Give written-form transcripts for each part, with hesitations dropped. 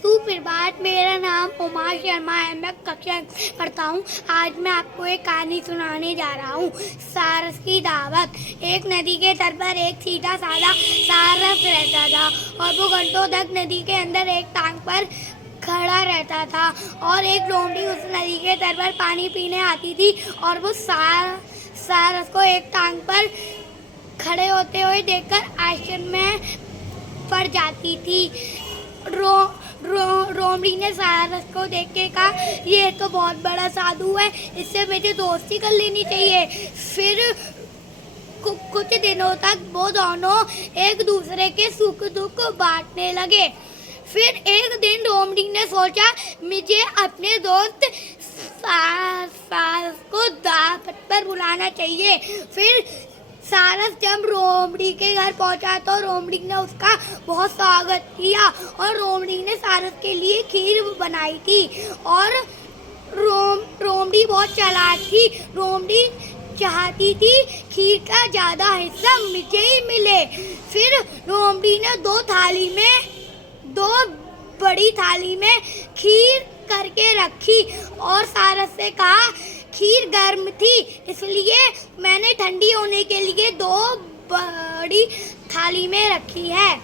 सुप्रभात। मेरा नाम उमा शर्मा है। मैं कक्षा पढ़ता हूँ। आज मैं आपको एक कहानी सुनाने जा रहा हूँ। सारस की दावत। एक नदी के तट पर एक सीधा साधा सारस रहता था और वो घंटों तक नदी के अंदर एक टांग पर खड़ा रहता था। और एक लोमड़ी उस नदी के तट पर पानी पीने आती थी और वो सारस को एक टांग पर खड़े होते हुए देखकर आश्चर्य में पड़ जाती थी। लोमड़ी ने सारस को देख के कहा, ये तो बहुत बड़ा साधु है, इससे मुझे दोस्ती कर लेनी चाहिए। फिर कुछ दिनों तक वो दोनों एक दूसरे के सुख दुख बांटने लगे। फिर एक दिन लोमड़ी ने सोचा, मुझे अपने दोस्त सारस को दावत पर बुलाना चाहिए। फिर सारस जब लोमड़ी के घर पहुंचा तो लोमड़ी ने उसका बहुत स्वागत किया और लोमड़ी ने सारस के लिए खीर बनाई थी। और लोमड़ी बहुत चालाक थी। लोमड़ी चाहती थी खीर का ज्यादा हिस्सा मुझे ही मिले। फिर लोमड़ी ने दो बड़ी थाली में खीर करके रखी और सारस से कहा, खीर गर्म थी इसलिए मैंने ठंडी होने के लिए 2 बड़ी थाली में रखी है।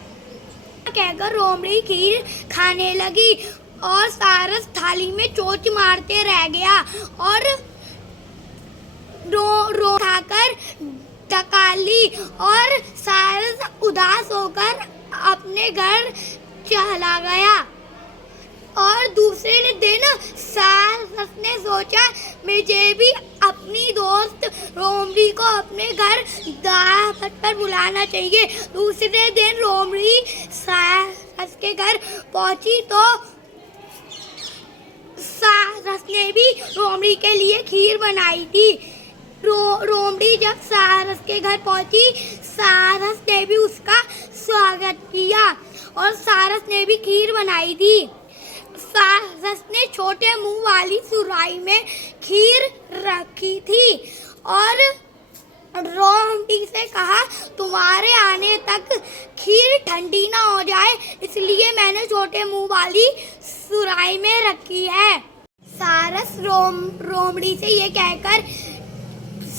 कहकर लोमड़ी खीर खाने लगी और सारस थाली में चोंच मारते रह गया और रो खाकर डका ली। और सारस उदास होकर अपने घर चला गया। और दूसरे दिन सारस ने सोचा, मुझे भी अपनी दोस्त लोमड़ी को अपने घर दावत पर बुलाना चाहिए। दूसरे दिन लोमड़ी सारस के घर पहुंची तो सारस ने भी लोमड़ी के लिए खीर बनाई थी। लोमड़ी जब सारस के घर पहुंची, सारस ने भी उसका स्वागत किया और सारस ने भी खीर बनाई थी। सारस ने छोटे मुंह वाली सुराही में खीर रखी थी और लोमड़ी से कहा, तुम्हारे आने तक खीर ठंडी ना हो जाए इसलिए मैंने छोटे मुंह वाली सुराही में रखी है। सारस लोमड़ी से ये कहकर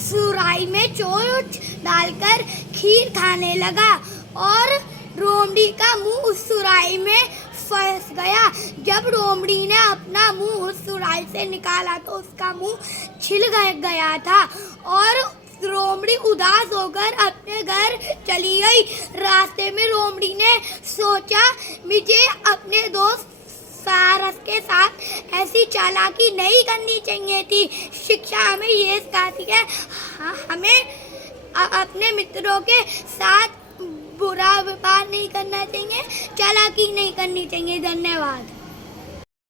सुराही में चोंच डालकर खीर खाने लगा और लोमड़ी का मुंह उस सुराही में फंस गया। जब लोमड़ी ने अपना मुंह उस सुराही से निकाला तो उसका मुंह छिल गया था और लोमड़ी उदास होकर अपने घर चली गई। रास्ते में लोमड़ी ने सोचा, मुझे अपने दोस्त सारस के साथ ऐसी चालाकी नहीं करनी चाहिए थी। शिक्षा हमें ये सिखाती है, हमें अपने मित्रों के साथ बुरा व्यवहार नहीं करना चाहिए, चालाकी नहीं करनी चाहिए। धन्यवाद।